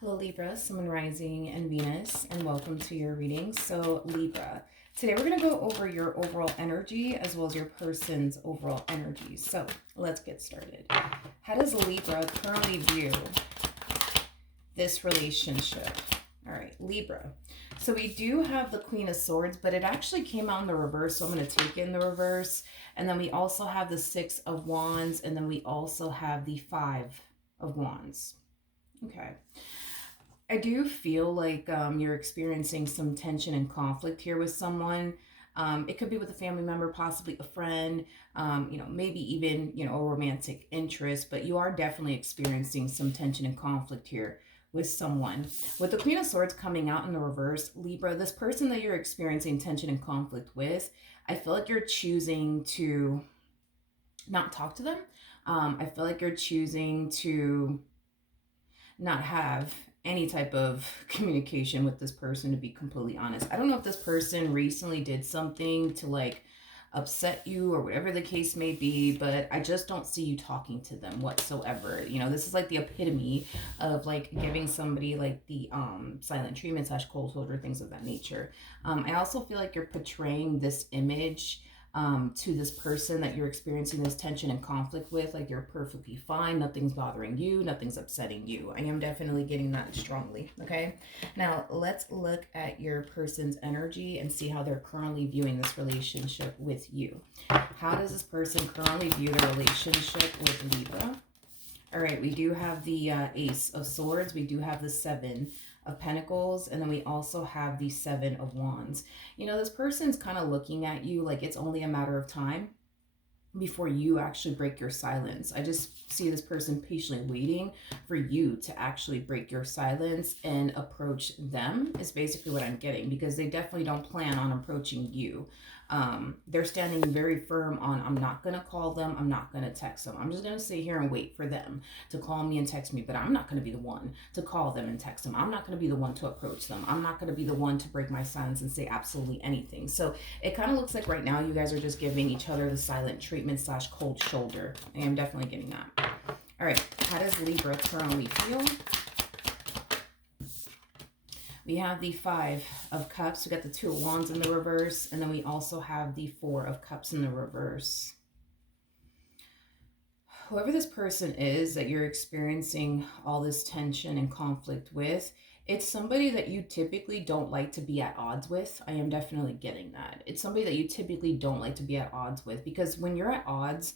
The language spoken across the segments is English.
Hello Libra, Sun Rising and Venus, and welcome to your reading. So Libra, today we're going to go over your overall energy as well as your person's overall energy. So let's get started. How does Libra currently view this relationship? All right, Libra. So we do have the Queen of Swords, but it actually came out in the reverse, so I'm going to take it in the reverse. And then we also have the Six of Wands, and then we also have the Five of Wands. Okay. I do feel like you're experiencing some tension and conflict here with someone. It could be with a family member, possibly a friend, maybe even, a romantic interest, but you are definitely experiencing some tension and conflict here with someone. With the Queen of Swords coming out in the reverse, Libra, this person that you're experiencing tension and conflict with, I feel like you're choosing to not talk to them. I feel like you're choosing to not have any type of communication with this person, to be completely honest. I don't know if this person recently did something to like upset you or whatever the case may be, but I just don't see you talking to them whatsoever. This is like the epitome of like giving somebody like the silent treatment / cold shoulder, things of that nature. I also feel like you're portraying this image to this person that you're experiencing this tension and conflict with, like you're perfectly fine, nothing's bothering you, nothing's upsetting you. I am definitely getting that strongly. Okay, now let's look at your person's energy and see how they're currently viewing this relationship with you. How does this person currently view the relationship with Libra? All right, we do have the Ace of Swords, we do have the Seven of Pentacles, and then we also have the Seven of Wands. This person's kind of looking at you like it's only a matter of time before you actually break your silence. I just see this person patiently waiting for you to actually break your silence and approach them, is basically what I'm getting, because they definitely don't plan on approaching you. They're standing very firm on, I'm not going to call them, I'm not going to text them. I'm just going to sit here and wait for them to call me and text me, but I'm not going to be the one to call them and text them. I'm not going to be the one to approach them. I'm not going to be the one to break my silence and say absolutely anything. So it kind of looks like right now you guys are just giving each other the silent treatment / cold shoulder. I am definitely getting that. All right, how does Libra currently feel? We have the Five of Cups. We got the Two of Wands in the reverse. And then we also have the Four of Cups in the reverse. Whoever this person is that you're experiencing all this tension and conflict with, it's somebody that you typically don't like to be at odds with. I am definitely getting that. It's somebody that you typically don't like to be at odds with, because when you're at odds,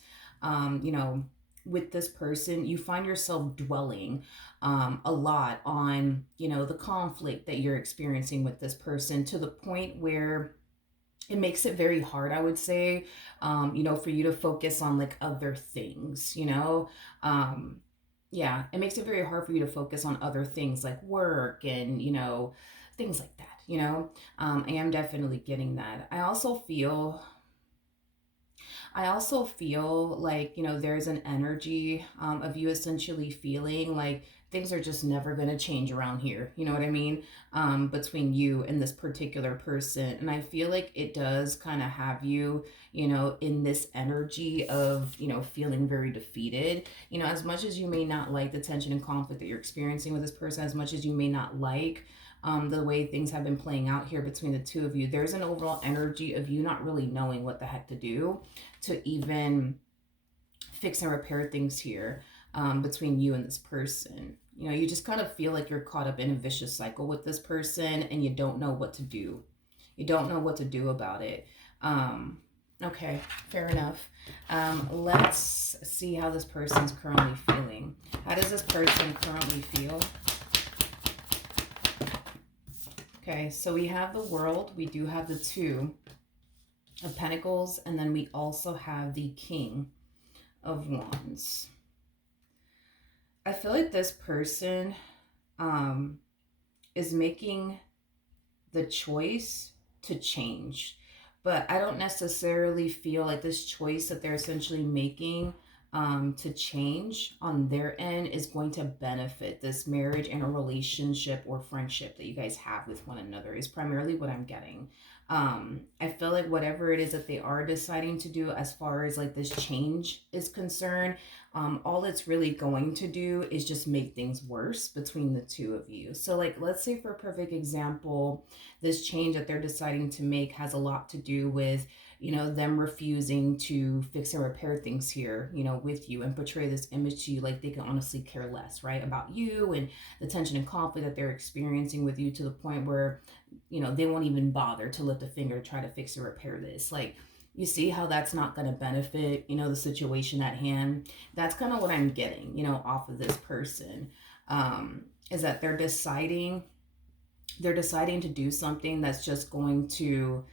with this person, you find yourself dwelling a lot on, the conflict that you're experiencing with this person, to the point where it makes it very hard, I would say, for you to focus on like other things, yeah, it makes it very hard for you to focus on other things like work and, things like that, I am definitely getting that. I also feel like, there's an energy of you essentially feeling like things are just never going to change around here. You know what I mean? Between you and this particular person. And I feel like it does kind of have you, in this energy of, feeling very defeated. As much as you may not like the tension and conflict that you're experiencing with this person, as much as you may not like the way things have been playing out here between the two of you, there's an overall energy of you not really knowing what the heck to do to even fix and repair things here between you and this person. You just kind of feel like you're caught up in a vicious cycle with this person and you don't know what to do. You don't know what to do about it. Okay, fair enough. Let's see how this person's currently feeling. How does this person currently feel? Okay, so we have the World, we do have the Two of Pentacles, and then we also have the King of Wands. I feel like this person is making the choice to change, but I don't necessarily feel like this choice that they're essentially making to change on their end is going to benefit this marriage and a relationship or friendship that you guys have with one another, is primarily what I'm getting. I feel like whatever it is that they are deciding to do as far as like this change is concerned, all it's really going to do is just make things worse between the two of you. So like, let's say for a perfect example, this change that they're deciding to make has a lot to do with, you know, them refusing to fix and repair things here, you know, with you, and portray this image to you like they can honestly care less, right, about you and the tension and conflict that they're experiencing with you, to the point where, you know, they won't even bother to lift a finger to try to fix or repair this. Like, you see how that's not going to benefit, you know, the situation at hand. That's kind of what I'm getting, you know, off of this person, is that they're deciding to do something that's just going to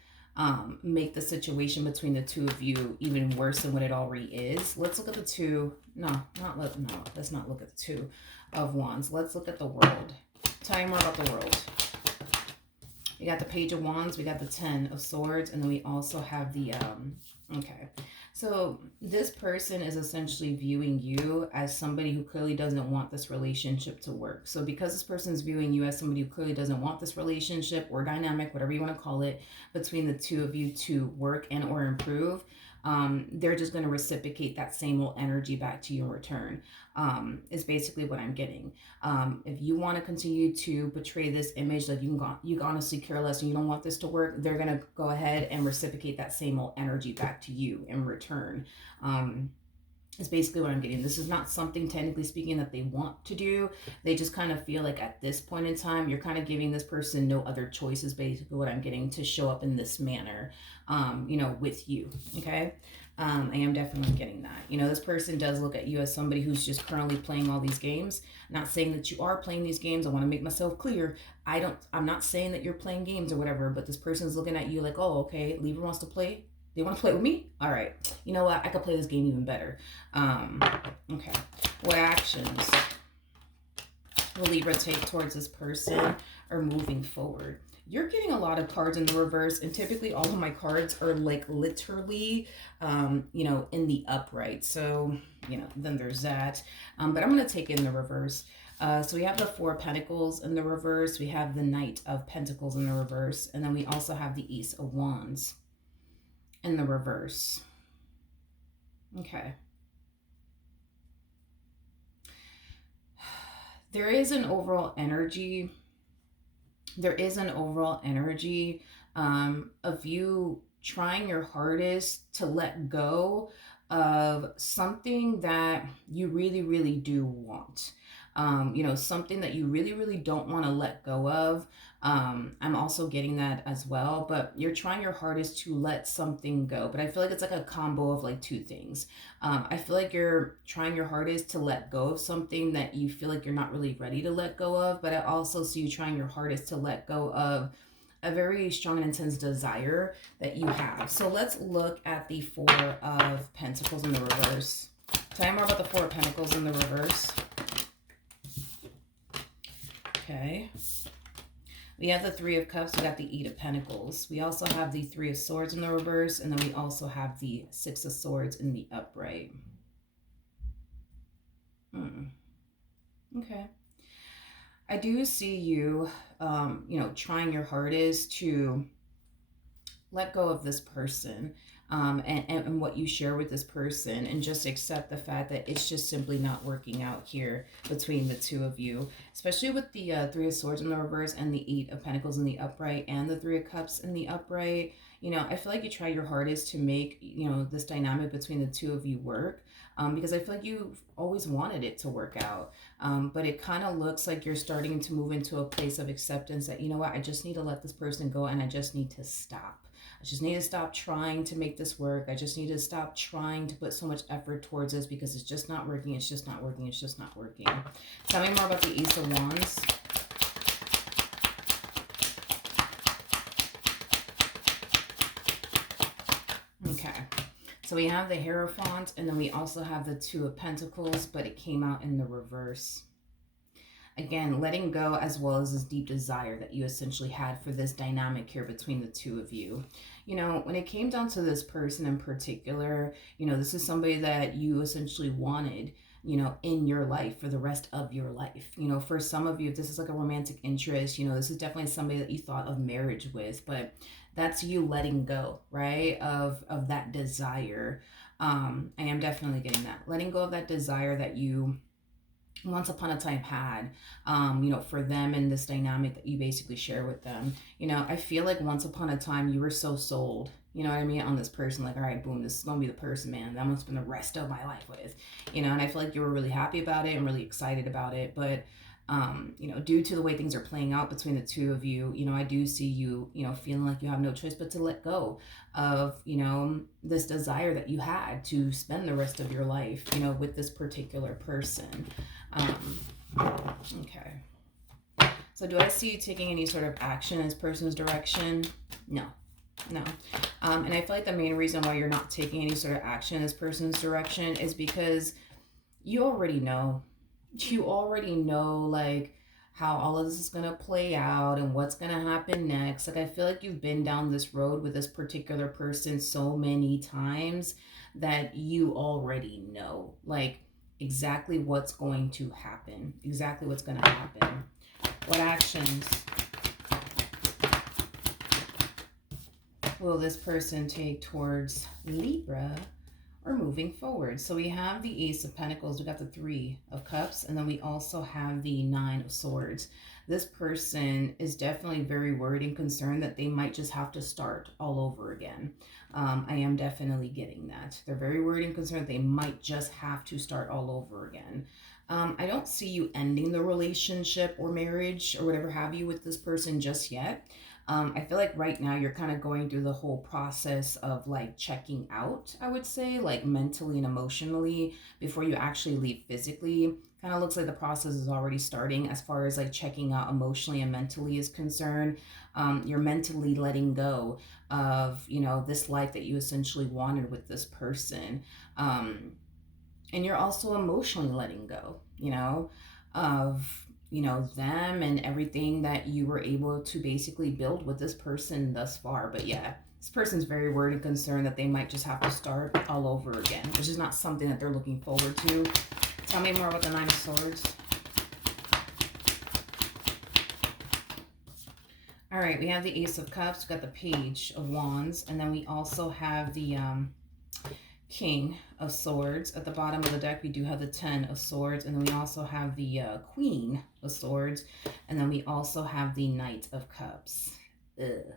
make the situation between the two of you even worse than what it already is. Let's look at the two. Let's not look at the Two of Wands. Let's look at the World. Tell me more about the World. We got the Page of Wands, we got the Ten of Swords, and then we also have the, okay. So this person is essentially viewing you as somebody who clearly doesn't want this relationship to work. So because this person is viewing you as somebody who clearly doesn't want this relationship or dynamic, whatever you want to call it, between the two of you to work and or improve, they're just going to reciprocate that same old energy back to you in return, is basically what I'm getting. If you want to continue to portray this image like you honestly care less and you don't want this to work, they're going to go ahead and reciprocate that same old energy back to you in return. Is basically what I'm getting. This is not something, technically speaking, that they want to do. They just kind of feel like at this point in time, you're kind of giving this person no other choices, basically what I'm getting, to show up in this manner, you know, with you, okay? I am definitely getting that. You know, this person does look at you as somebody who's just currently playing all these games. Not saying that you are playing these games. I want to make myself clear. I'm not saying that you're playing games or whatever, but this person's looking at you like, oh, okay, Libra wants to play. They want to play with me? All right. You know what? I could play this game even better. Okay. What actions will Libra take towards this person or moving forward? You're getting a lot of cards in the reverse, and typically all of my cards are like literally, you know, in the upright. So, you know, then there's that. But I'm going to take in the reverse. So we have the Four of Pentacles in the reverse. We have the Knight of Pentacles in the reverse. And then we also have the Ace of Wands in the reverse. Okay. There is an overall energy. Of you trying your hardest to let go of something that you really, really do want. You know, something that you really, really don't want to let go of. I'm also getting that as well, but you're trying your hardest to let something go. But I feel like it's like a combo of like two things. I feel like you're trying your hardest to let go of something that you feel like you're not really ready to let go of, but I also see you trying your hardest to let go of a very strong and intense desire that you have. So let's look at the Four of Pentacles in the reverse. Tell me more about the Four of Pentacles in the reverse. Okay. We have the Three of Cups. We got the Eight of Pentacles. We also have the Three of Swords in the reverse. And then we also have the Six of Swords in the upright. Okay. I do see you, you know, trying your hardest to let go of this person, and what you share with this person, and just accept the fact that it's just simply not working out here between the two of you, especially with the Three of Swords in the reverse and the Eight of Pentacles in the upright and the Three of Cups in the upright. You know, I feel like you try your hardest to make, you know, this dynamic between the two of you work, because I feel like you've always wanted it to work out. But it kind of looks like you're starting to move into a place of acceptance that, you know what, I just need to let this person go, and I just need to stop. I just need to stop trying to make this work. I just need to stop trying to put so much effort towards this, because it's just not working. It's just not working. It's just not working. Tell me more about the Ace of Wands. Okay. So we have the Hierophant, and then we also have the Two of Pentacles, but it came out in the reverse. again, letting go as well as this deep desire that you essentially had for this dynamic here between the two of you. You know, when it came down to this person in particular, you know, this is somebody that you essentially wanted, you know, in your life for the rest of your life. You know, for some of you, if this is like a romantic interest, you know, this is definitely somebody that you thought of marriage with, but that's you letting go, right? Of that desire. I am definitely getting that. Letting go of that desire that you once upon a time had, you know, for them and this dynamic that you basically share with them. You know, I feel like once upon a time you were so sold, you know what I mean, on this person, like, all right, boom, this is gonna be the person, man, that I'm gonna spend the rest of my life with, you know, and I feel like you were really happy about it and really excited about it. But you know, due to the way things are playing out between the two of you, you know, I do see you, you know, feeling like you have no choice but to let go of, you know, this desire that you had to spend the rest of your life, you know, with this particular person. Okay. So do I see you taking any sort of action in this person's direction? No. No. And I feel like the main reason why you're not taking any sort of action in this person's direction is because you already know. You already know, like, how all of this is going to play out and what's going to happen next. Like, I feel like you've been down this road with this particular person so many times that you already know, like, exactly what's going to happen, exactly what's going to happen. What actions will this person take towards Libra or moving forward? So we have the Ace of Pentacles, we got the Three of Cups, and then we also have the Nine of Swords. This person is definitely very worried and concerned that they might just have to start all over again. I am definitely getting that. They're very worried and concerned they might just have to start all over again. I don't see you ending the relationship or marriage or whatever have you with this person just yet. I feel like right now you're kind of going through the whole process of like checking out, I would say, like mentally and emotionally before you actually leave physically. Kind of looks like the process is already starting as far as like checking out emotionally and mentally is concerned. You're mentally letting go of, you know, this life that you essentially wanted with this person. And you're also emotionally letting go, you know, of, you know, them and everything that you were able to basically build with this person thus far. But yeah, this person's very worried and concerned that they might just have to start all over again, which is not something that they're looking forward to. Tell me more about the Nine of Swords. All right, we have the Ace of Cups, we got the Page of Wands, and then we also have the King of Swords. At the bottom of the deck, we do have the Ten of Swords, and then we also have the Queen of Swords, and then we also have the Knight of Cups. Ugh.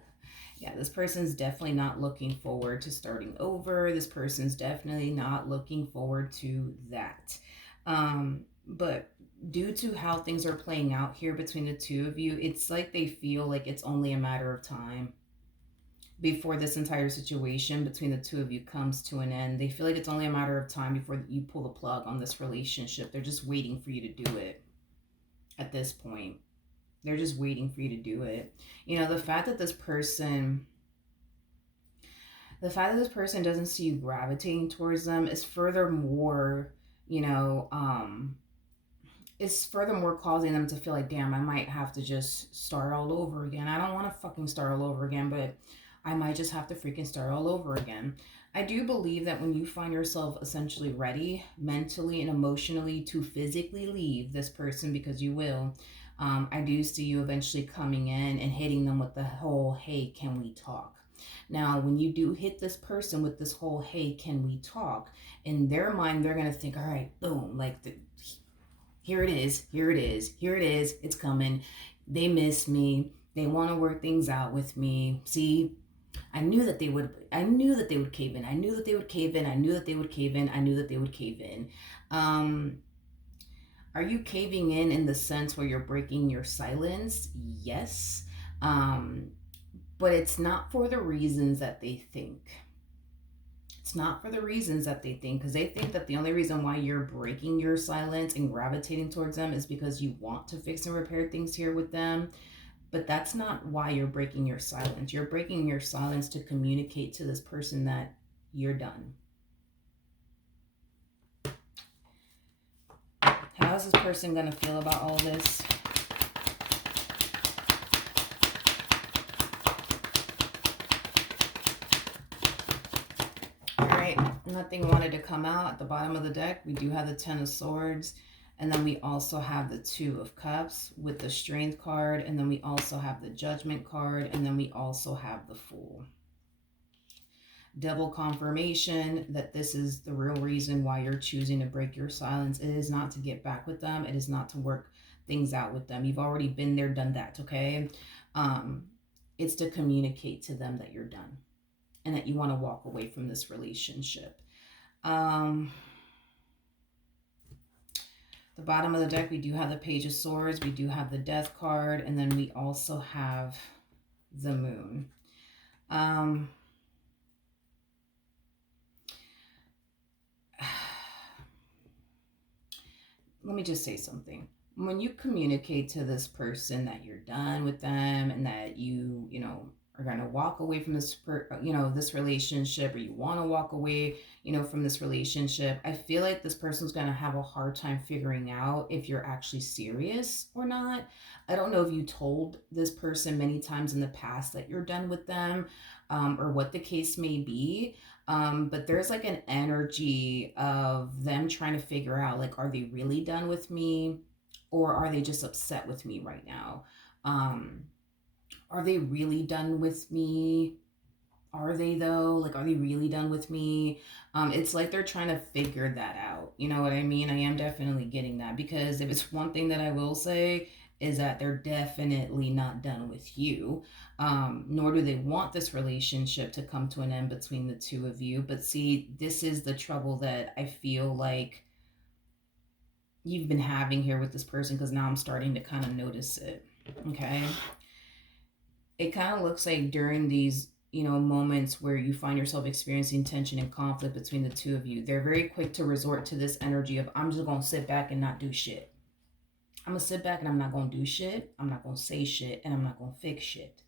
Yeah, this person's definitely not looking forward to starting over. This person's definitely not looking forward to that. But due to how things are playing out here between the two of you, it's like they feel like it's only a matter of time before this entire situation between the two of you comes to an end. They feel like it's only a matter of time before you pull the plug on this relationship. They're just waiting for you to do it at this point. They're just waiting for you to do it. You know, the fact that this person doesn't see you gravitating towards them is furthermore, you know, it's furthermore causing them to feel like, damn, I might have to just start all over again. I don't want to fucking start all over again, but I might just have to freaking start all over again. I do believe that when you find yourself essentially ready mentally and emotionally to physically leave this person, because you will, I do see you eventually coming in and hitting them with the whole, hey, can we talk? Now, when you do hit this person with this whole, hey, can we talk? In their mind, they're going to think, all right, boom, like here it is, here it is, here it is, it's coming. They miss me. They want to work things out with me. See, I knew that they would cave in. I knew that they would cave in. I knew that they would cave in. I knew that they would cave in. Are you caving in the sense where you're breaking your silence? Yes. But it's not for the reasons that they think. It's not for the reasons that they think, because they think that the only reason why you're breaking your silence and gravitating towards them is because you want to fix and repair things here with them. But that's not why you're breaking your silence. You're breaking your silence to communicate to this person that you're done. How is this person going to feel about all this? Nothing wanted to come out. At the bottom of the deck, we do have the Ten of Swords. And then we also have the Two of Cups with the Strength card. And then we also have the Judgment card. And then we also have the Fool. Double confirmation that this is the real reason why you're choosing to break your silence. It is not to get back with them. It is not to work things out with them. You've already been there, done that, okay? It's to communicate to them that you're done and that you want to walk away from this relationship. The bottom of the deck, we do have the Page of Swords. We do have the Death card. And then we also have the Moon. Let me just say something. When you communicate to this person that you're done with them and that you are going to walk away from this, this relationship, or you want to walk away, from this relationship, I feel like this person's going to have a hard time figuring out if you're actually serious or not. I don't know if you told this person many times in the past that you're done with them, or what the case may be. But there's like an energy of them trying to figure out, like, are they really done with me, or are they just upset with me right now? Are they really done with me? Are they though? Like, are they really done with me? It's like they're trying to figure that out. You know what I mean? I am definitely getting that, because if it's one thing that I will say is that they're definitely not done with you. Nor do they want this relationship to come to an end between the two of you. But see, this is the trouble that I feel like you've been having here with this person, because now I'm starting to kind of notice it. Okay. It kind of looks like during these, moments where you find yourself experiencing tension and conflict between the two of you, they're very quick to resort to this energy of, I'm just going to sit back and not do shit. I'm going to sit back and I'm not going to do shit. I'm not going to say shit, and I'm not going to fix shit.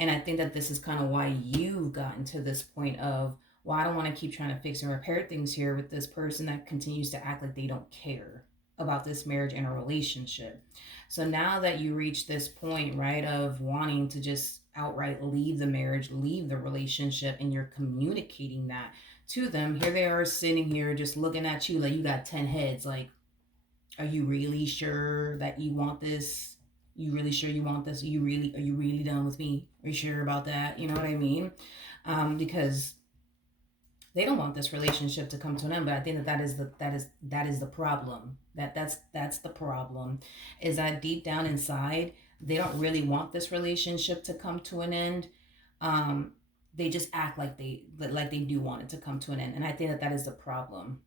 And I think that this is kind of why you've gotten to this point of, well, I don't want to keep trying to fix and repair things here with this person that continues to act like they don't care about this marriage and a relationship. So now that you reach this point, right, of wanting to just outright leave the marriage, leave the relationship, and you're communicating that to them, here they are sitting here just looking at you like you got 10 heads. Like, are you really sure that you want this? You really sure you want this? Are you really done with me? Are you sure about that? You know what I mean? Because they don't want this relationship to come to an end. But I think that is the problem. That's the problem, is that deep down inside, they don't really want this relationship to come to an end. They just act like they do want it to come to an end, and I think that is the problem.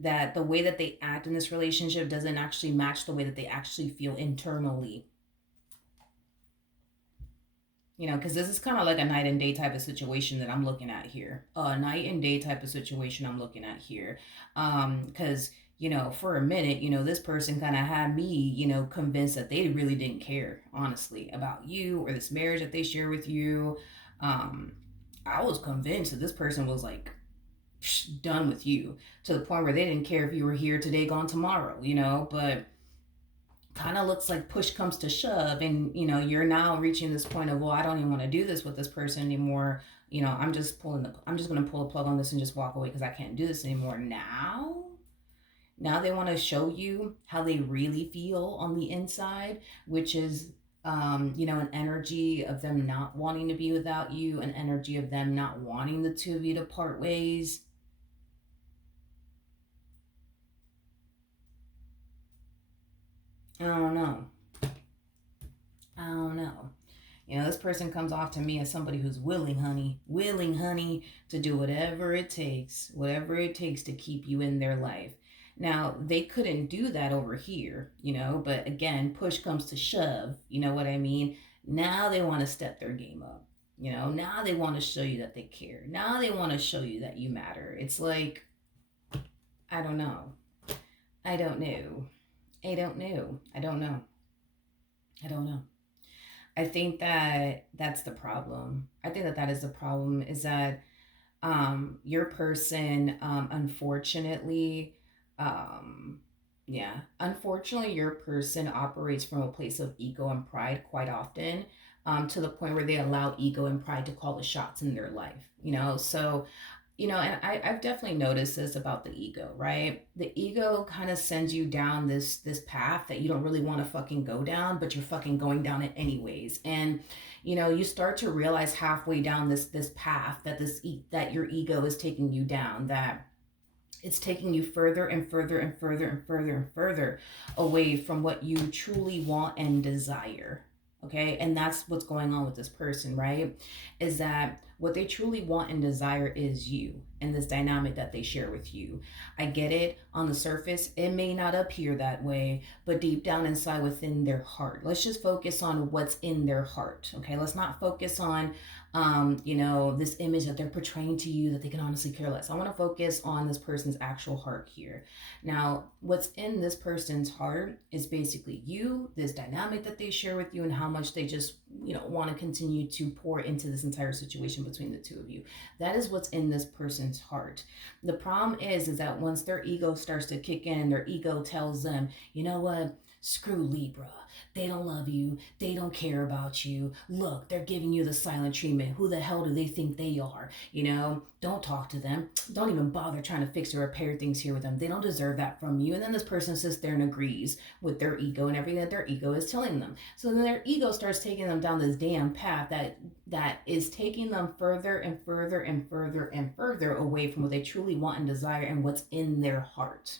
That the way that they act in this relationship doesn't actually match the way that they actually feel internally. Because this is kind of like a night and day type of situation that I'm looking at here. A night and day type of situation I'm looking at here. Because, for a minute, this person kind of had me, convinced that they really didn't care, honestly, about you or this marriage that they share with you. I was convinced that this person was like done with you, to the point where they didn't care if you were here today, gone tomorrow, but kind of looks like push comes to shove, and you're now reaching this point of, well, I don't even want to do this with this person anymore. I'm just going to pull a plug on this and just walk away, because I can't do this anymore. Now they want to show you how they really feel on the inside, which is an energy of them not wanting to be without you, an energy of them not wanting the two of you to part ways. I don't know. This person comes off to me as somebody who's willing, honey, to do whatever it takes to keep you in their life. Now, they couldn't do that over here, but again, push comes to shove, you know what I mean? Now they want to step their game up, now they want to show you that they care. Now they want to show you that you matter. It's like, I don't know. I think that that's the problem. I think that is the problem, is that your person, unfortunately, unfortunately, your person operates from a place of ego and pride quite often, to the point where they allow ego and pride to call the shots in their life. So And I've definitely noticed this about the ego, right? The ego kind of sends you down this path that you don't really want to fucking go down, but you're fucking going down it anyways. And you start to realize halfway down this path that that your ego is taking you down, that it's taking you further and further and further and further and further away from what you truly want and desire. Okay. And that's what's going on with this person, right? Is that what they truly want and desire is you and this dynamic that they share with you. I get it. On the surface, it may not appear that way, but deep down inside within their heart, let's just focus on what's in their heart. Okay. Let's not focus on this image that they're portraying to you that they can honestly care less. I want to focus on this person's actual heart here. Now, what's in this person's heart is basically you, this dynamic that they share with you, and how much they just, want to continue to pour into this entire situation between the two of you. That is what's in this person's heart. The problem is that once their ego starts to kick in, their ego tells them, you know what? Screw Libra. They don't love you. They don't care about you. Look, they're giving you the silent treatment. Who the hell do they think they are? Don't talk to them. Don't even bother trying to fix or repair things here with them. They don't deserve that from you. And then this person sits there and agrees with their ego and everything that their ego is telling them. So then their ego starts taking them down this damn path that is taking them further and further and further and further away from what they truly want and desire and what's in their heart,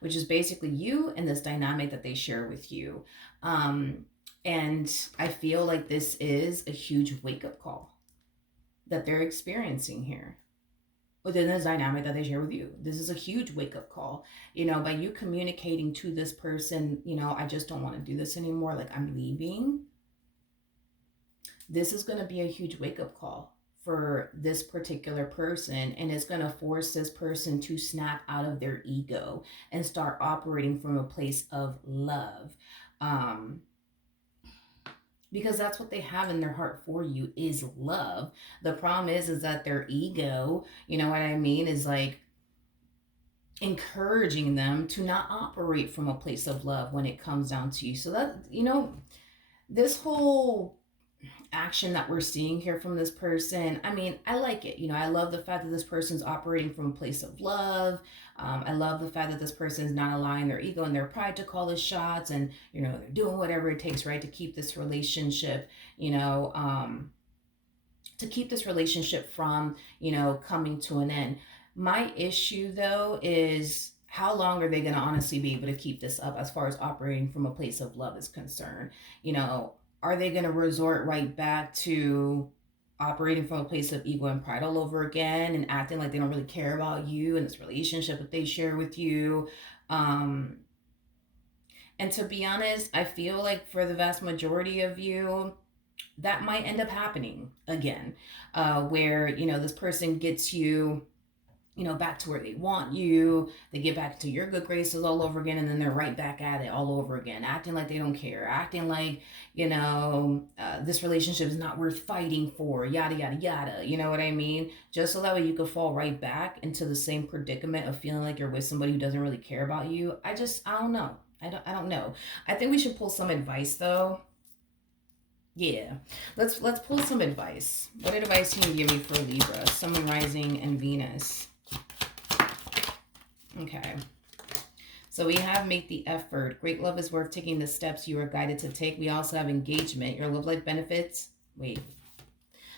which is basically you and this dynamic that they share with you. And I feel like this is a huge wake-up call that they're experiencing here within this dynamic that they share with you. This is a huge wake-up call. By you communicating to this person, I just don't want to do this anymore, like I'm leaving. This is going to be a huge wake-up call for this particular person, and it's going to force this person to snap out of their ego and start operating from a place of love, because that's what they have in their heart for you, is love. The problem is that their ego, you know what I mean, is like encouraging them to not operate from a place of love when it comes down to you. So that, this whole action that we're seeing here from this person, I mean, I like it. I love the fact that this person's operating from a place of love. I love the fact that this person is not allowing their ego and their pride to call the shots, and they're doing whatever it takes, right, to keep this relationship, from coming to an end. My issue though is, how long are they going to honestly be able to keep this up as far as operating from a place of love is concerned? Are they going to resort right back to operating from a place of ego and pride all over again and acting like they don't really care about you and this relationship that they share with you? And to be honest, I feel like for the vast majority of you, that might end up happening again, where, this person gets you back to where they want you. They get back to your good graces all over again, and then they're right back at it all over again, acting like they don't care, acting like, this relationship is not worth fighting for, yada, yada, yada. You know what I mean? Just so that way you could fall right back into the same predicament of feeling like you're with somebody who doesn't really care about you. I don't know. I don't know. I think we should pull some advice though. Yeah, let's pull some advice. What advice can you give me for Libra, Sun, Moon, Rising, and Venus? Okay, so we have make the effort. Great love is worth taking the steps you are guided to take. We also have engagement. Your love life benefits. Wait,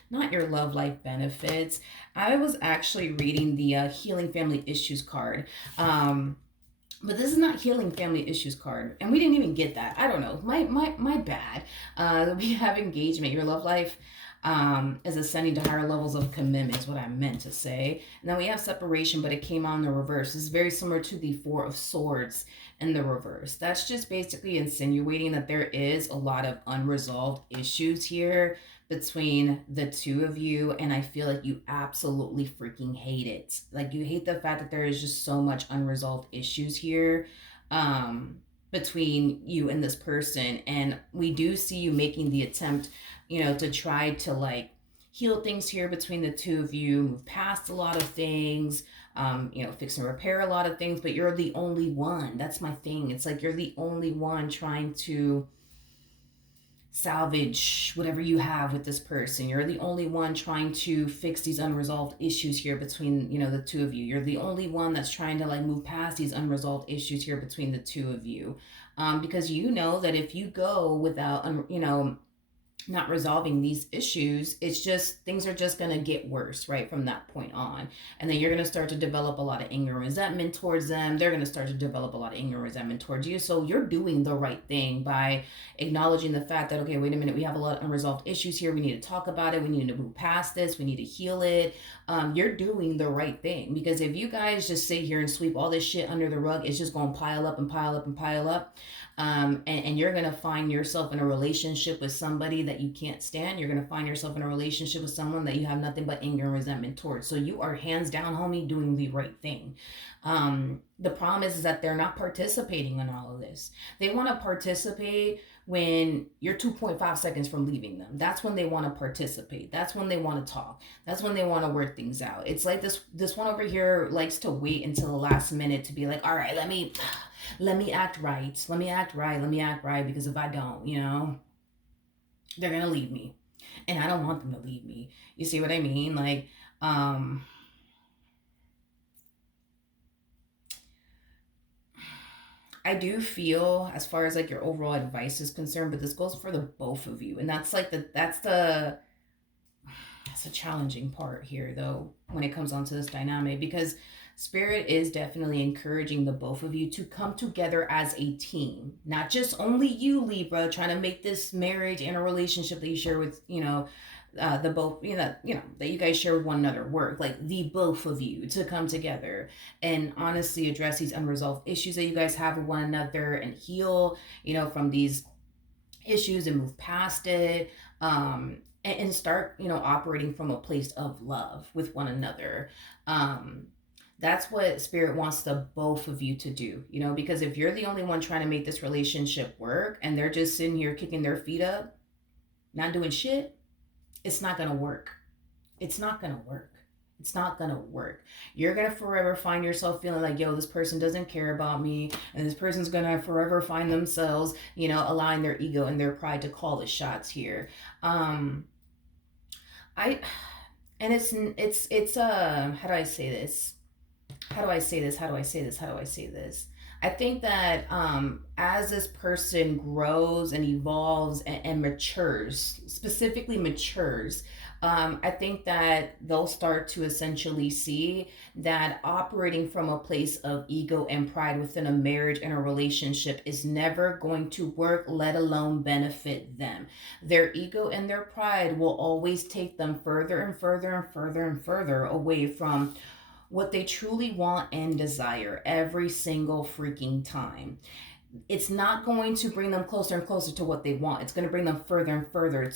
not your love life benefits. I was actually reading the Healing Family Issues card. But this is not Healing Family Issues card. And we didn't even get that. I don't know. My bad. We have engagement. Your love life is ascending to higher levels of commitment, is what I meant to say. And then we have separation, but it came on the reverse. It's very similar to the Four of Swords in the reverse. That's just basically insinuating that there is a lot of unresolved issues here between the two of you, and I feel like you absolutely freaking hate it. Like, you hate the fact that there is just so much unresolved issues here between you and this person. And we do see you making the attempt, to try to like heal things here between the two of you, move past a lot of things, fix and repair a lot of things, but you're the only one. That's my thing. It's like you're the only one trying to salvage whatever you have with this person. You're the only one trying to fix these unresolved issues here between, the two of you. You're the only one that's trying to like move past these unresolved issues here between the two of you. Because you know that if you go without, not resolving these issues, it's just things are just going to get worse right from that point on. And then you're going to start to develop a lot of anger and resentment towards them. They're going to start to develop a lot of anger and resentment towards you. So you're doing the right thing by acknowledging the fact that, okay, wait a minute, we have a lot of unresolved issues here. We need to talk about it. We need to move past this. We need to heal it. You're doing the right thing, because if you guys just sit here and sweep all this shit under the rug, it's just going to pile up and pile up and pile up. And you're going to find yourself in a relationship with somebody that you can't stand. You're going to find yourself in a relationship with someone that you have nothing but anger and resentment towards. So you are hands down, homie, doing the right thing. The problem is that they're not participating in all of this. They want to participate when you're 2.5 seconds from leaving them. That's when they want to participate. That's when they want to talk. That's when they want to work things out. It's like this one over here likes to wait until the last minute to be like, all right, let me act right. Let me act right. Because if I don't, they're going to leave me. And I don't want them to leave me. You see what I mean? Like, I do feel, as far as like your overall advice is concerned, but this goes for the both of you. And that's like that's a challenging part here though, when it comes onto this dynamic, because Spirit is definitely encouraging the both of you to come together as a team. Not just only you, Libra, trying to make this marriage and a relationship that you share with, the both, that you guys share with one another work. Like the both of you to come together and honestly address these unresolved issues that you guys have with one another and heal, from these issues and move past it. And start, operating from a place of love with one another. That's what Spirit wants the both of you to do, because if you're the only one trying to make this relationship work and they're just sitting here kicking their feet up, not doing shit, it's not going to work. It's not going to work. It's not going to work. You're going to forever find yourself feeling like, yo, this person doesn't care about me. And this person's going to forever find themselves, allowing their ego and their pride to call the shots here. And it's how do I say this? I think that as this person grows and evolves and matures, specifically matures, I think that they'll start to essentially see that operating from a place of ego and pride within a marriage and a relationship is never going to work, let alone benefit them. Their ego and their pride will always take them further and further and further and further away from what they truly want and desire every single freaking time. It's not going to bring them closer and closer to what they want. It's going to bring them further and further,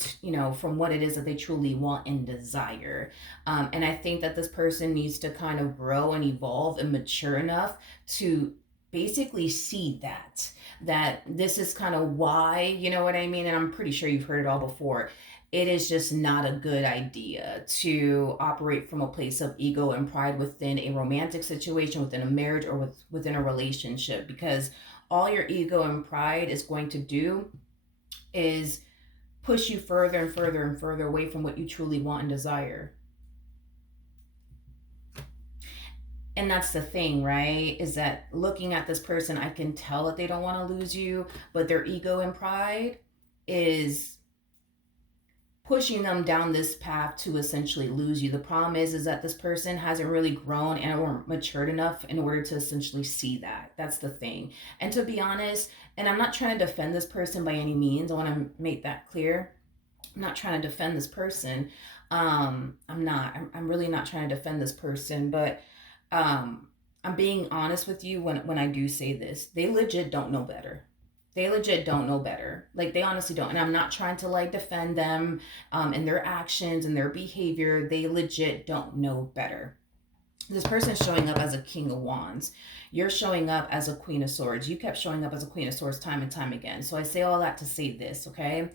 from what it is that they truly want and desire. And I think that this person needs to kind of grow and evolve and mature enough to basically see that this is kind of why, you know what I mean? And I'm pretty sure you've heard it all before. It is just not a good idea to operate from a place of ego and pride within a romantic situation, within a marriage, or within a relationship, because all your ego and pride is going to do is push you further and further and further away from what you truly want and desire. And that's the thing, right? Is that looking at this person, I can tell that they don't want to lose you, but their ego and pride is pushing them down this path to essentially lose you. The problem is that this person hasn't really grown and or matured enough in order to essentially see that. That's the thing. And to be honest, and I'm not trying to defend this person by any means. I want to make that clear. I'm not trying to defend this person. I'm really not trying to defend this person, but I'm being honest with you when I do say this. They legit don't know better. They legit don't know better. Like, they honestly don't. And I'm not trying to like defend them and their actions and their behavior. They legit don't know better. This person's showing up as a King of Wands. You're showing up as a Queen of Swords. You kept showing up as a Queen of Swords time and time again. So I say all that to say this, okay?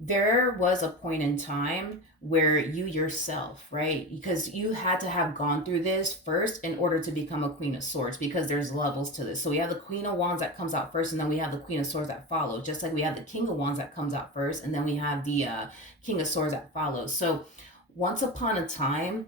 there was a point in time where you yourself, right? Because you had to have gone through this first in order to become a Queen of Swords, because there's levels to this. So we have the Queen of Wands that comes out first, and then we have the Queen of Swords that follows. Just like we have the King of Wands that comes out first, and then we have the King of Swords that follows. So once upon a time,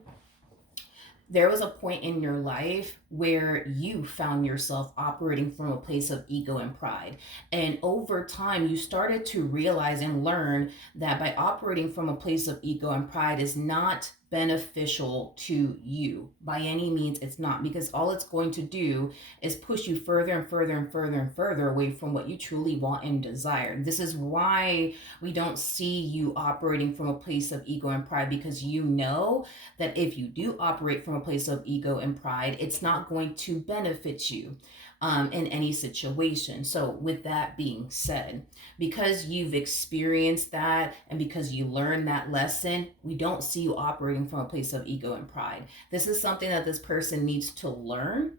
there was a point in your life where you found yourself operating from a place of ego and pride. And over time, you started to realize and learn that by operating from a place of ego and pride is not beneficial to you by any means. It's not, because all it's going to do is push you further and further and further and further away from what you truly want and desire. This is why we don't see you operating from a place of ego and pride, because you know that if you do operate from a place of ego and pride, it's not going to benefit you in any situation. So with that being said, because you've experienced that and because you learned that lesson, we don't see you operating from a place of ego and pride. This is something that this person needs to learn.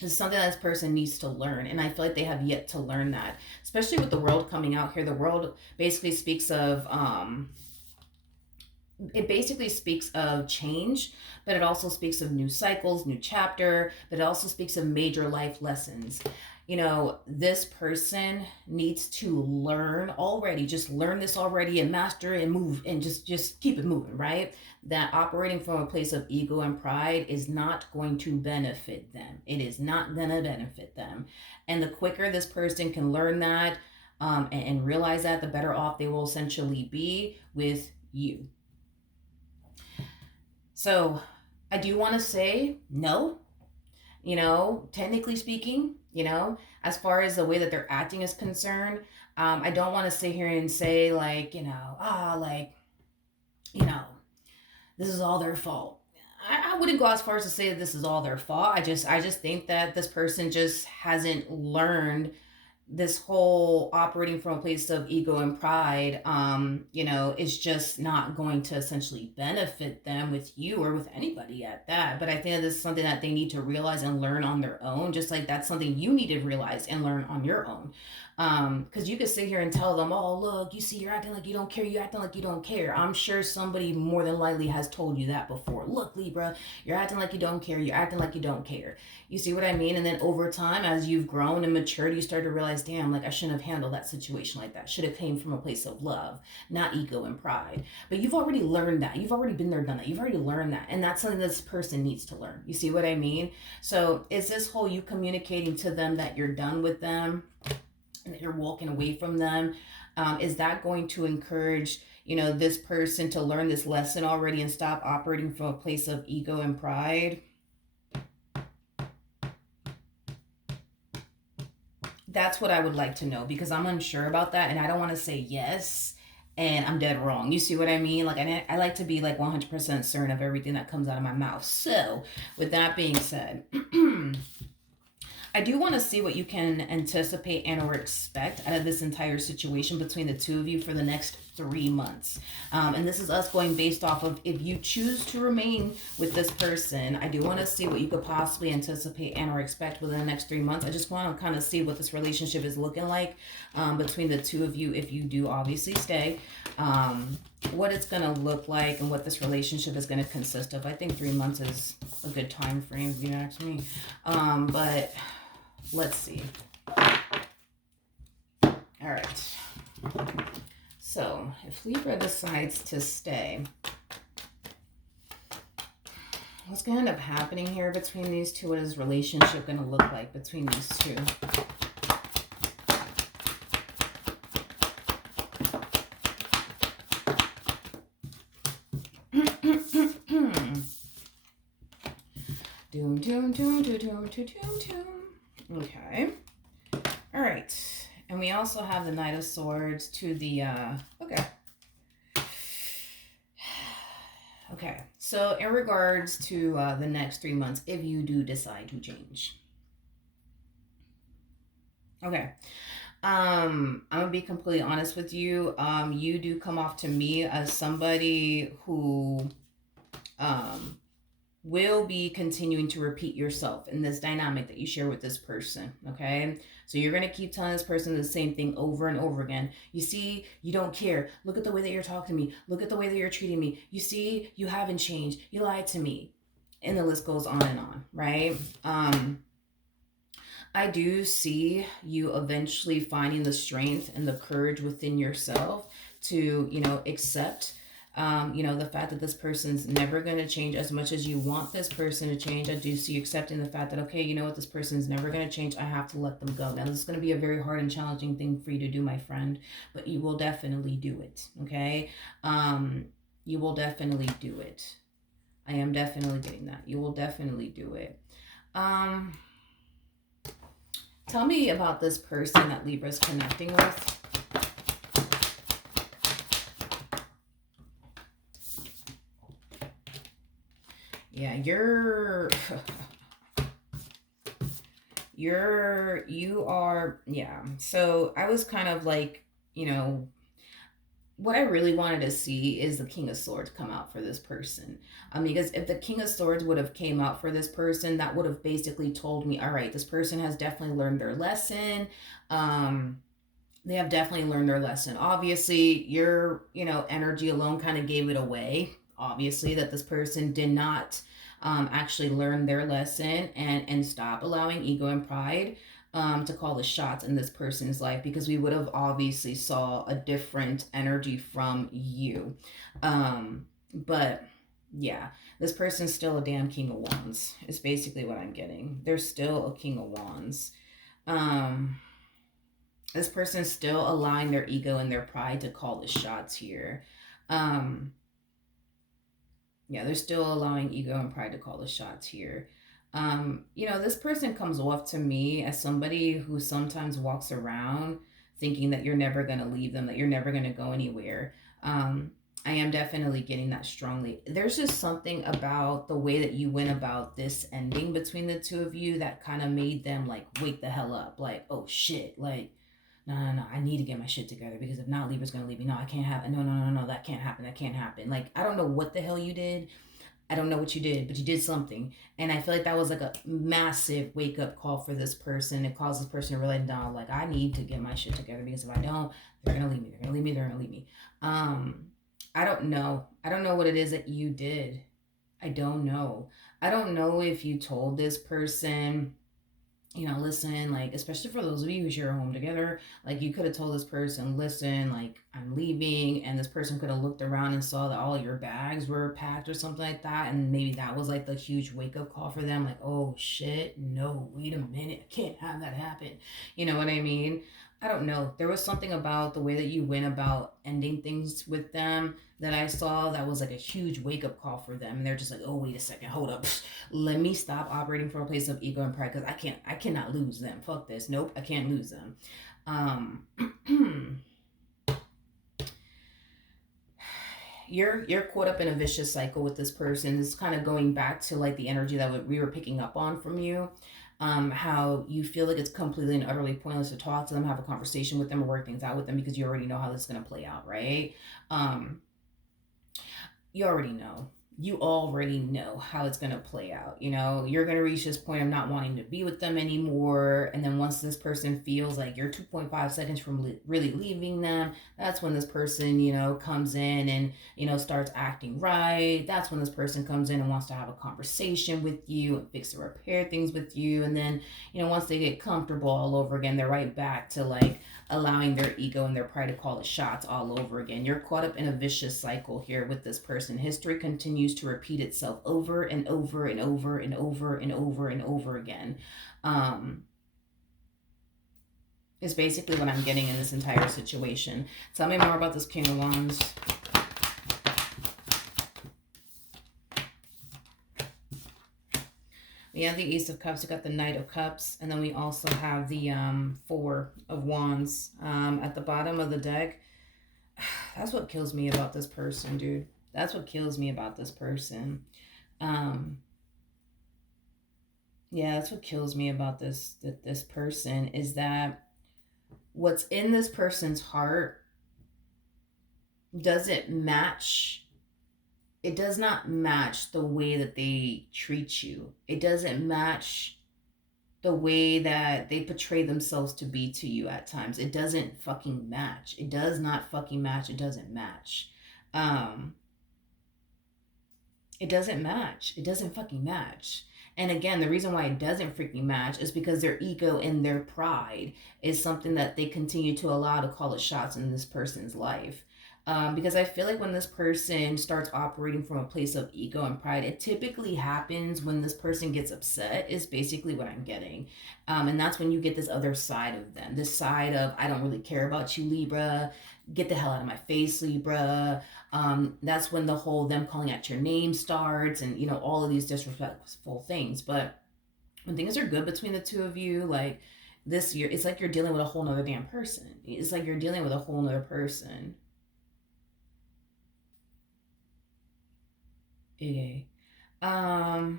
This is something that this person needs to learn. And I feel like they have yet to learn that, especially with the world coming out here. The world basically speaks of change, but it also speaks of new cycles, new chapter, but it also speaks of major life lessons. You know, this person needs to learn already, just learn this already and master it and move and just keep it moving, right? That operating from a place of ego and pride is not going to benefit them. It is not going to benefit them. And the quicker this person can learn that and realize that, the better off they will essentially be with you. So I do want to say no, technically speaking, as far as the way that they're acting is concerned, I don't want to sit here and say this is all their fault. I wouldn't go as far as to say that this is all their fault. I just think that this person just hasn't learned this whole operating from a place of ego and pride, is just not going to essentially benefit them with you or with anybody at that. But I think that this is something that they need to realize and learn on their own, just like that's something you need to realize and learn on your own. Because you could sit here and tell them, oh, look, you see, you're acting like you don't care. You're acting like you don't care. I'm sure somebody more than likely has told you that before. Look, Libra, you're acting like you don't care. You're acting like you don't care. You see what I mean? And then over time, as you've grown and matured, you start to realize, damn, like I shouldn't have handled that situation like that. Should have came from a place of love, not ego and pride. But you've already learned that. You've already been there, done that. You've already learned that. And that's something this person needs to learn. You see what I mean? So is this whole you communicating to them that you're done with them and that you're walking away from them, is that going to encourage, this person to learn this lesson already and stop operating from a place of ego and pride? That's what I would like to know, because I'm unsure about that and I don't want to say yes and I'm dead wrong. You see what I mean? Like I like to be like 100% certain of everything that comes out of my mouth. So with that being said, I do want to see what you can anticipate and or expect out of this entire situation between the two of you for the next 3 months. And this is us going based off of if you choose to remain with this person. I do want to see what you could possibly anticipate and or expect within the next 3 months. I just want to kind of see what this relationship is looking like between the two of you if you do obviously stay. What it's going to look like and what this relationship is going to consist of. I think 3 months is a good time frame if you ask me. But let's see. All right. So if Libra decides to stay, what's going to end up happening here between these two? What is relationship going to look like between these two? Doom, doom, doom, doom, doom, doom, doom. Okay. All right. And we also have the Knight of Swords to the, okay. Okay. So in regards to the next 3 months, if you do decide to change. Okay. I'm going to be completely honest with you. You do come off to me as somebody who, will be continuing to repeat yourself in this dynamic that you share with this person, okay? So you're going to keep telling this person the same thing over and over again. You see, you don't care. Look at the way that you're talking to me. Look at the way that you're treating me. You see, you haven't changed. You lied to me. And the list goes on and on, right? I do see you eventually finding the strength and the courage within yourself to, accept, the fact that this person's never going to change as much as you want this person to change. I do see you accepting the fact that, okay, you know what, this person's never going to change. I have to let them go. Now, this is going to be a very hard and challenging thing for you to do, my friend, but you will definitely do it, okay? You will definitely do it. I am definitely getting that. You will definitely do it. Tell me about this person that Libra's connecting with. Yeah, you are, yeah. So I was kind of like, what I really wanted to see is the King of Swords come out for this person. Because if the King of Swords would have came out for this person, that would have basically told me, all right, this person has definitely learned their lesson. They have definitely learned their lesson. Obviously, your, energy alone kind of gave it away. Obviously, that this person did not actually learn their lesson and stop allowing ego and pride to call the shots in this person's life, because we would have obviously saw a different energy from you. But yeah, this person's still a damn King of Wands. It's basically what I'm getting. They're still a King of Wands. This person's still allowing their ego and their pride to call the shots here. Yeah, they're still allowing ego and pride to call the shots here. This person comes off to me as somebody who sometimes walks around thinking that you're never going to leave them, that you're never going to go anywhere. I am definitely getting that strongly. There's just something about the way that you went about this ending between the two of you that kind of made them like wake the hell up. Like, oh shit, like, no, I need to get my shit together, because if not, Libra's gonna leave me. No, I can't have it. No, that can't happen. That can't happen. Like, I don't know what the hell you did. I don't know what you did, but you did something. And I feel like that was like a massive wake up call for this person. It caused this person to realize, no, like, I need to get my shit together, because if I don't, they're gonna leave me. They're gonna leave me. They're gonna leave me. I don't know. I don't know what it is that you did. I don't know. I don't know if you told this person, listen, like, especially for those of you who share a home together, like, you could have told this person, listen, like, I'm leaving, and this person could have looked around and saw that all your bags were packed or something like that, and maybe that was like the huge wake-up call for them, like, oh shit, no, wait a minute, I can't have that happen. You know what I mean? I don't know. There was something about the way that you went about ending things with them that I saw that was like a huge wake up call for them. And they're just like, oh, wait a second, hold up. Let me stop operating from a place of ego and pride, because I cannot lose them. Fuck this. Nope, I can't lose them. You're caught up in a vicious cycle with this person. It's kind of going back to like the energy that we were picking up on from you. How you feel like it's completely and utterly pointless to talk to them, have a conversation with them, or work things out with them, because you already know how this is going to play out, right? You already know. You already know how it's going to play out. You're going to reach this point of not wanting to be with them anymore. And then once this person feels like you're 2.5 seconds from really leaving them, that's when this person, comes in and, starts acting right. That's when this person comes in and wants to have a conversation with you and fix or repair things with you. And then, once they get comfortable all over again, they're right back to like allowing their ego and their pride to call the shots all over again. You're caught up in a vicious cycle here with this person. History continues to repeat itself over and over and over and over and over and over again. Is basically what I'm getting in this entire situation. Tell me more about this King of Wands. We have the Ace of Cups, we got the Knight of Cups, and then we also have the Four of Wands at the bottom of the deck. That's what kills me about this person, dude. That's what kills me about this person. Yeah, that's what kills me about this person, is that what's in this person's heart doesn't match it does not match the way that they treat you. It doesn't match the way that they portray themselves to be to you at times. It doesn't fucking match. It does not fucking match. It doesn't match. Um, it doesn't match. It doesn't fucking match. And again, the reason why it doesn't freaking match is because their ego and their pride is something that they continue to allow to call the shots in this person's life. Because I feel like when this person starts operating from a place of ego and pride, it typically happens when this person gets upset, is basically what I'm getting. And that's when you get this other side of them, this side of, I don't really care about you, Libra. Get the hell out of my face, Libra. That's when the whole them calling out your name starts, and all of these disrespectful things. But when things are good between the two of you, like this year, it's like you're dealing with a whole nother damn person. It's like you're dealing with a whole nother person. Okay. Um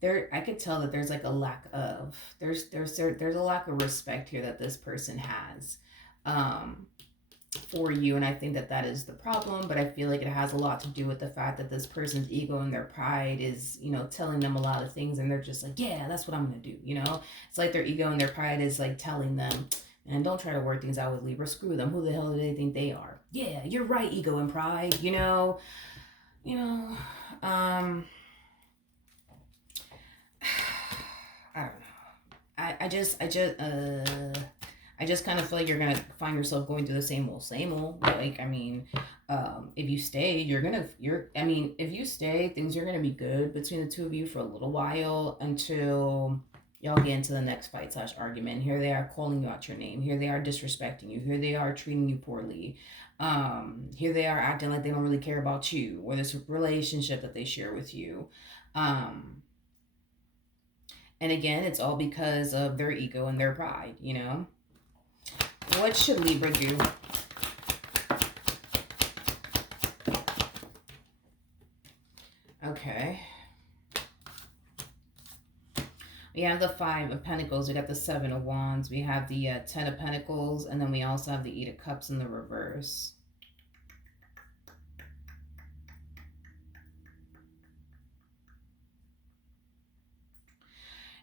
there, I could tell that there's like a lack of, there's a lack of respect here that this person has. Um for you, and I think that that is the problem, but I feel like it has a lot to do with the fact that this person's ego and their pride is telling them a lot of things, and they're just like, yeah, that's what I'm gonna do. It's like their ego and their pride is like telling them, and don't try to work things out with Libra, screw them, who the hell do they think they are? Yeah, you're right, ego and pride. you know um I don't know. I just kind of feel like you're gonna find yourself going through the same old. Like, I mean, if you stay, I mean, if you stay, things are gonna be good between the two of you for a little while until y'all get into the next fight slash argument. Here they are calling you out your name. Here they are disrespecting you. Here they are treating you poorly. Here they are acting like they don't really care about you or this relationship that they share with you. Um, and again, it's all because of their ego and their pride. What should Libra do? Okay. We have the Five of Pentacles. We got the Seven of Wands. We have the Ten of Pentacles. And then we also have the Eight of Cups in the reverse.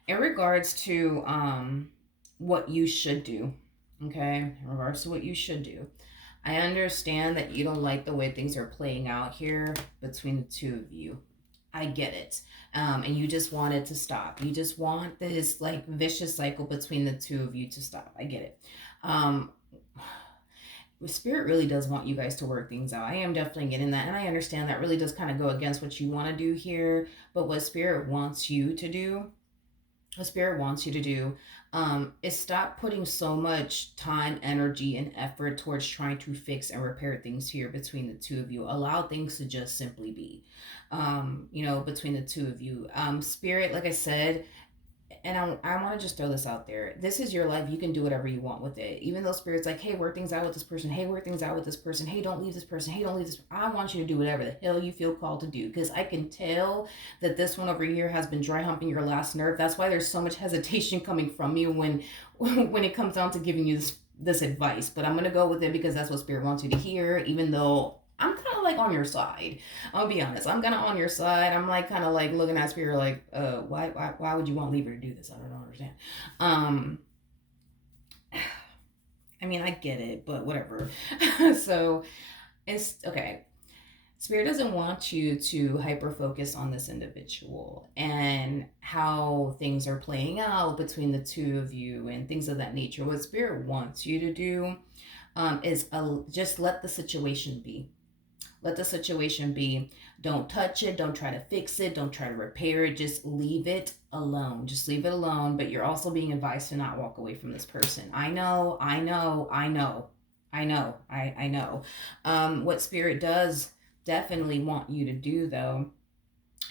In regards to what you should do, okay? In regards to what you should do, I understand that you don't like the way things are playing out here between the two of you. I get it. And you just want it to stop. You just want this like vicious cycle between the two of you to stop. I get it. Spirit really does want you guys to work things out. I am definitely getting that. And I understand that really does kind of go against what you want to do here. But what Spirit wants you to do, is stop putting so much time, energy, and effort towards trying to fix and repair things here between the two of you. Allow things to just simply be, between the two of you. Spirit, like I said, and I want to just throw this out there. This is your life. You can do whatever you want with it. Even though Spirit's like, hey, work things out with this person. Hey, work things out with this person. Hey, don't leave this person. Hey, don't leave this. I want you to do whatever the hell you feel called to do. Because I can tell that this one over here has been dry humping your last nerve. That's why there's so much hesitation coming from you when it comes down to giving you this advice. But I'm going to go with it because that's what Spirit wants you to hear, even though I'm kind of like on your side. I'll be honest. I'm kind of on your side. I'm like kind of like looking at Spirit like, why would you want Libra to do this? I don't understand. I mean, I get it, but whatever. So it's okay. Spirit doesn't want you to hyper focus on this individual and how things are playing out between the two of you and things of that nature. What Spirit wants you to do is just let the situation be. Let the situation be. Don't touch it. Don't try to fix it. Don't try to repair it. Just leave it alone. Just leave it alone. But you're also being advised to not walk away from this person. I know. What Spirit does definitely want you to do, though,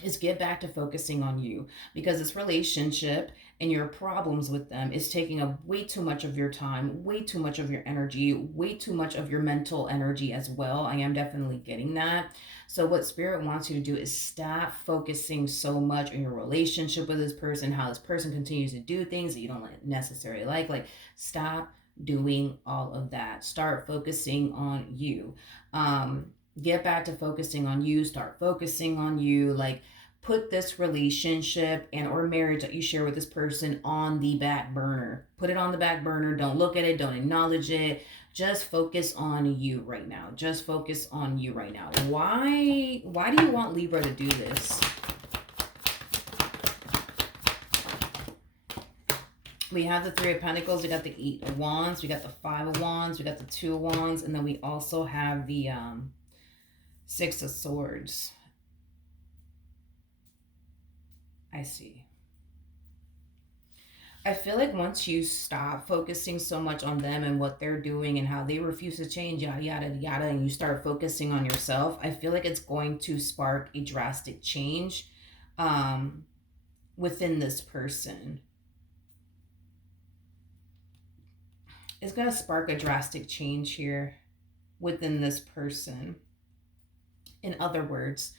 is get back to focusing on you, because this relationship and your problems with them is taking up way too much of your time, way too much of your energy, way too much of your mental energy as well. I am definitely getting that. So what Spirit wants you to do is stop focusing so much on your relationship with this person, how this person continues to do things that you don't necessarily like. Like, stop doing all of that. Start focusing on you. Get back to focusing on you. Start focusing on you. Like, put this relationship and or marriage that you share with this person on the back burner. Put it on the back burner. Don't look at it. Don't acknowledge it. Just focus on you right now. Just focus on you right now. Why do you want Libra to do this? We have the Three of Pentacles, we got the Eight of Wands, we got the Five of Wands, we got the Two of Wands, and then we also have the Six of Swords. I see. I feel like once you stop focusing so much on them and what they're doing and how they refuse to change, yada, yada, yada, and you start focusing on yourself, I feel like it's going to spark a drastic change within this person. It's going to spark a drastic change here within this person. In other words,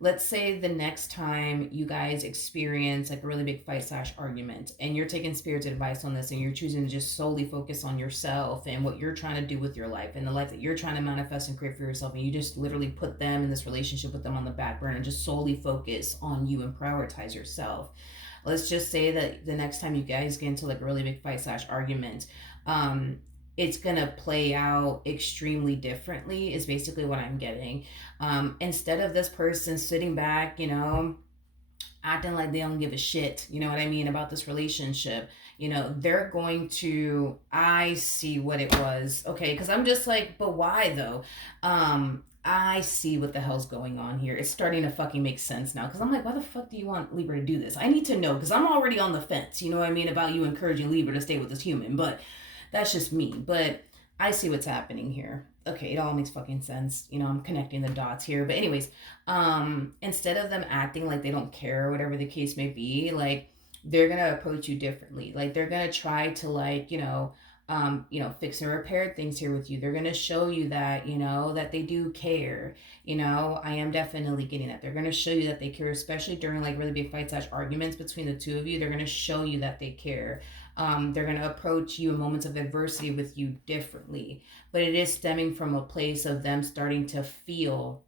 let's say the next time you guys experience like a really big fight / argument and you're taking Spirit's advice on this and you're choosing to just solely focus on yourself and what you're trying to do with your life and the life that you're trying to manifest and create for yourself, and you just literally put them in this relationship with them on the back burner and just solely focus on you and prioritize yourself. Let's just say that the next time you guys get into like a really big fight / argument, it's gonna play out extremely differently is basically what I'm getting. Instead of this person sitting back, you know, acting like they don't give a shit, you know what I mean, about this relationship, you know, they're going to, I see what it was. Okay, because I'm just like, but why though? I see what the hell's going on here. It's starting to fucking make sense now. Because I'm like, why the fuck do you want Libra to do this? I need to know, because I'm already on the fence, you know what I mean, about you encouraging Libra to stay with this human. But that's just me. But I see what's happening here. Okay, it all makes fucking sense. You know, I'm connecting the dots here. But anyways, instead of them acting like they don't care or whatever the case may be, like, they're going to approach you differently. Like, they're going to try to, like, you know, fix and repair things here with you. They're going to show you that, you know, that they do care. You know, I am definitely getting that. They're going to show you that they care, especially during like really big fights / arguments between the two of you. They're going to show you that they care. They're going to approach you in moments of adversity with you differently. But it is stemming from a place of them starting to feel.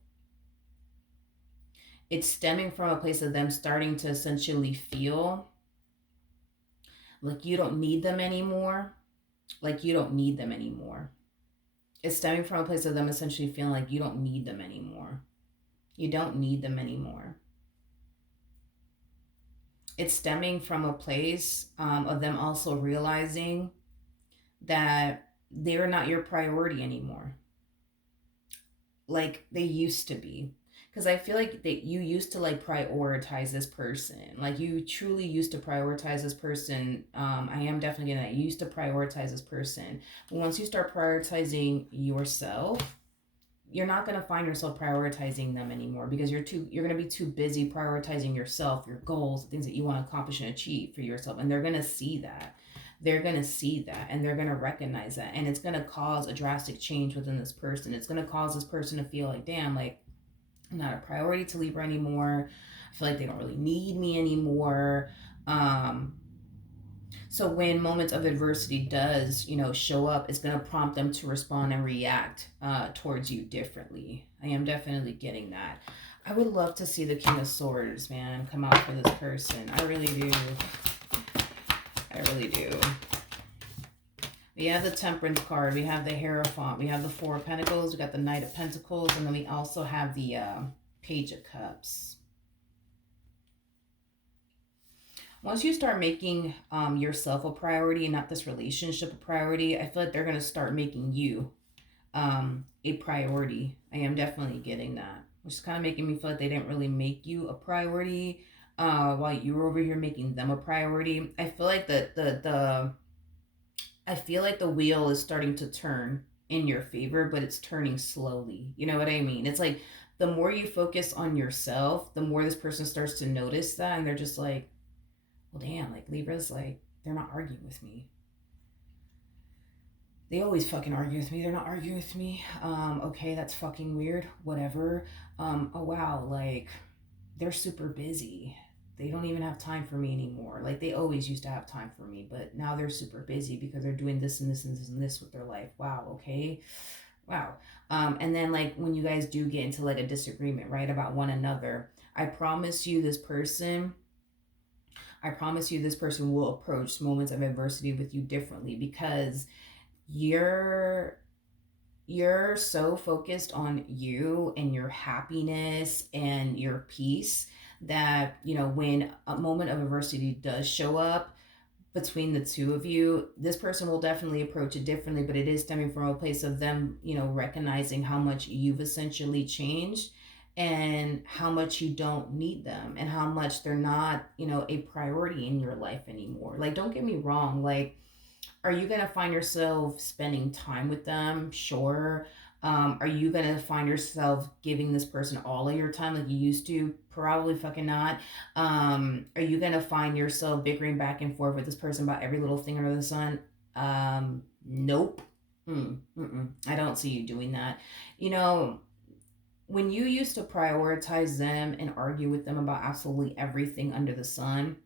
It's stemming from a place of them starting to essentially feel like you don't need them anymore. Like you don't need them anymore. It's stemming from a place of them essentially feeling like you don't need them anymore. You don't need them anymore. It's stemming from a place of them also realizing that they're not your priority anymore. Like they used to be. Because I feel like that you used to like prioritize this person. Like you truly used to prioritize this person. I am definitely getting that. You used to prioritize this person. But once you start prioritizing yourself, you're not going to find yourself prioritizing them anymore, because you're going to be too busy prioritizing yourself, your goals, things that you want to accomplish and achieve for yourself. And they're going to see that. They're going to see that and they're going to recognize that. And it's going to cause a drastic change within this person. It's going to cause this person to feel like, damn, like, I'm not a priority to Libra anymore. I feel like they don't really need me anymore. So when moments of adversity does, you know, show up, it's going to prompt them to respond and react towards you differently. I am definitely getting that. I would love to see the King of Swords, man, come out for this person. I really do. I really do. We have the Temperance card. We have the Hierophant. We have the Four of Pentacles. We got the Knight of Pentacles. And then we also have the Page of Cups. Once you start making yourself a priority and not this relationship a priority, I feel like they're going to start making you a priority. I am definitely getting that. Which is kind of making me feel like they didn't really make you a priority while you were over here making them a priority. I feel like I feel like the wheel is starting to turn in your favor, but it's turning slowly. You know what I mean? It's like the more you focus on yourself, the more this person starts to notice that. And they're just like, well, damn, like Libra's like, they're not arguing with me. They always fucking argue with me. They're not arguing with me. Okay, that's fucking weird. Whatever. Oh, wow, like, they're super busy. they don't even have time for me anymore. Like, they always used to have time for me, but now they're super busy because they're doing this and this and this and this with their life. Wow, okay. Wow. And then, like, when you guys do get into like a disagreement, right, about one another, I promise you this person will approach moments of adversity with you differently, because you're you're so focused on you and your happiness and your peace that, when a moment of adversity does show up between the two of you, this person will definitely approach it differently, but it is stemming from a place of them, recognizing how much you've essentially changed and how much you don't need them and how much they're not, a priority in your life anymore. Like, don't get me wrong, like, are you going to find yourself spending time with them? Sure. Are you going to find yourself giving this person all of your time like you used to? Probably fucking not. Are you going to find yourself bickering back and forth with this person about every little thing under the sun? Nope. I don't see you doing that. When you used to prioritize them and argue with them about absolutely everything under the sun,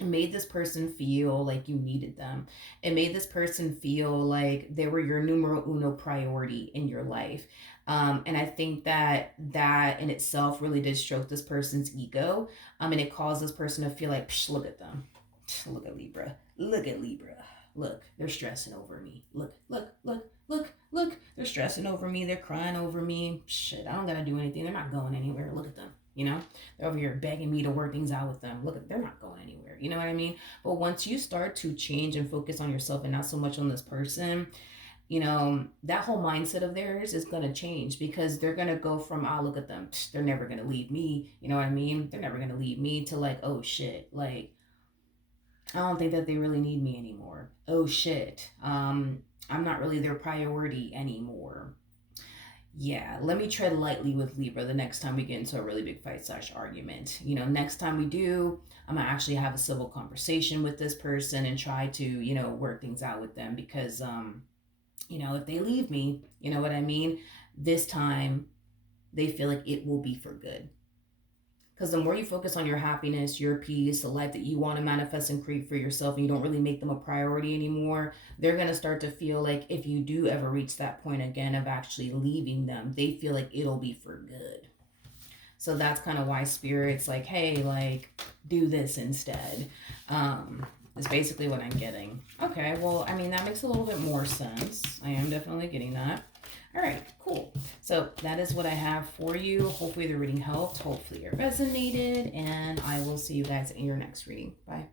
it made this person feel like you needed them. It made this person feel like they were your numero uno priority in your life. And I think that in itself really did stroke this person's ego. And it caused this person to feel like, psh, look at them. Look at Libra. Look at Libra. Look, they're stressing over me. Look. They're stressing over me. They're crying over me. Shit, I don't gotta do anything. They're not going anywhere. Look at them. They're over here begging me to work things out with them. Look, they're not going anywhere. You know what I mean? But once you start to change and focus on yourself and not so much on this person, that whole mindset of theirs is going to change, because they're going to go from, oh, look at them. They're never going to leave me. You know what I mean? They're never going to leave me, to like, oh shit. Like, I don't think that they really need me anymore. Oh shit. I'm not really their priority anymore. Yeah, let me tread lightly with Libra the next time we get into a really big fight / argument. Next time we do, I'm gonna actually have a civil conversation with this person and try to, work things out with them, because, if they leave me, you know what I mean? This time they feel like it will be for good. Because the more you focus on your happiness, your peace, the life that you want to manifest and create for yourself, and you don't really make them a priority anymore, they're going to start to feel like if you do ever reach that point again of actually leaving them, they feel like it'll be for good. So that's kind of why Spirit's like, hey, like, do this instead. Is basically what I'm getting. Okay, well, I mean, that makes a little bit more sense. I am definitely getting that. All right, cool. So that is what I have for you. Hopefully the reading helped. Hopefully it resonated. And I will see you guys in your next reading. Bye.